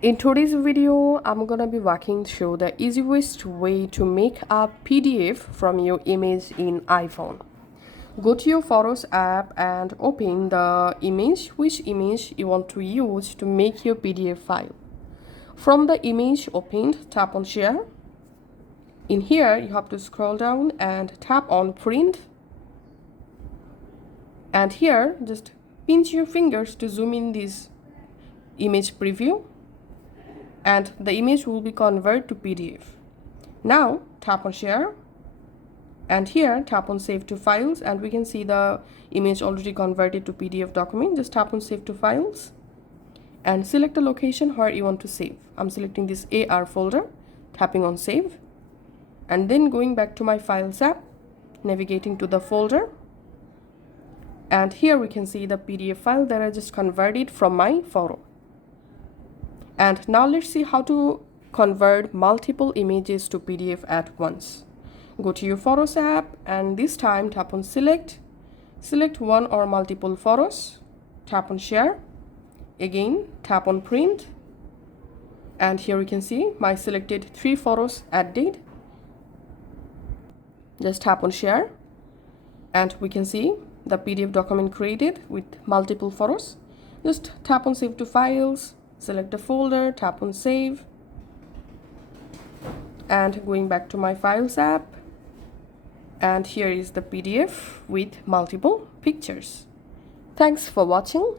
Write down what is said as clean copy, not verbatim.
In today's video, I'm gonna be walking through the easiest way to make a PDF from your image in iPhone. Go to your Photos app and open the image, which image you want to use to make your PDF file. From the image opened, tap on Share. In here, you have to scroll down and tap on Print. And here, just pinch your fingers to zoom in this image preview. And the image will be converted to PDF. Now tap on Share, and here tap on Save to Files, and we can see the image already converted to PDF document. Just tap on Save to Files and select the location where you want to save. I'm selecting this AR folder, tapping on Save, and then going back to my Files app, navigating to the folder, and here we can see the PDF file that I just converted from my photo. And now let's see how to convert multiple images to PDF at once. Go to your Photos app, and this time tap on Select. Select one or multiple photos. Tap on Share. Again, tap on Print. And here we can see my selected 3 photos added. Just tap on Share. And we can see the PDF document created with multiple photos. Just tap on Save to Files. Select the folder, tap on Save, and going back to my Files app, and here is the PDF with multiple pictures. Thanks for watching.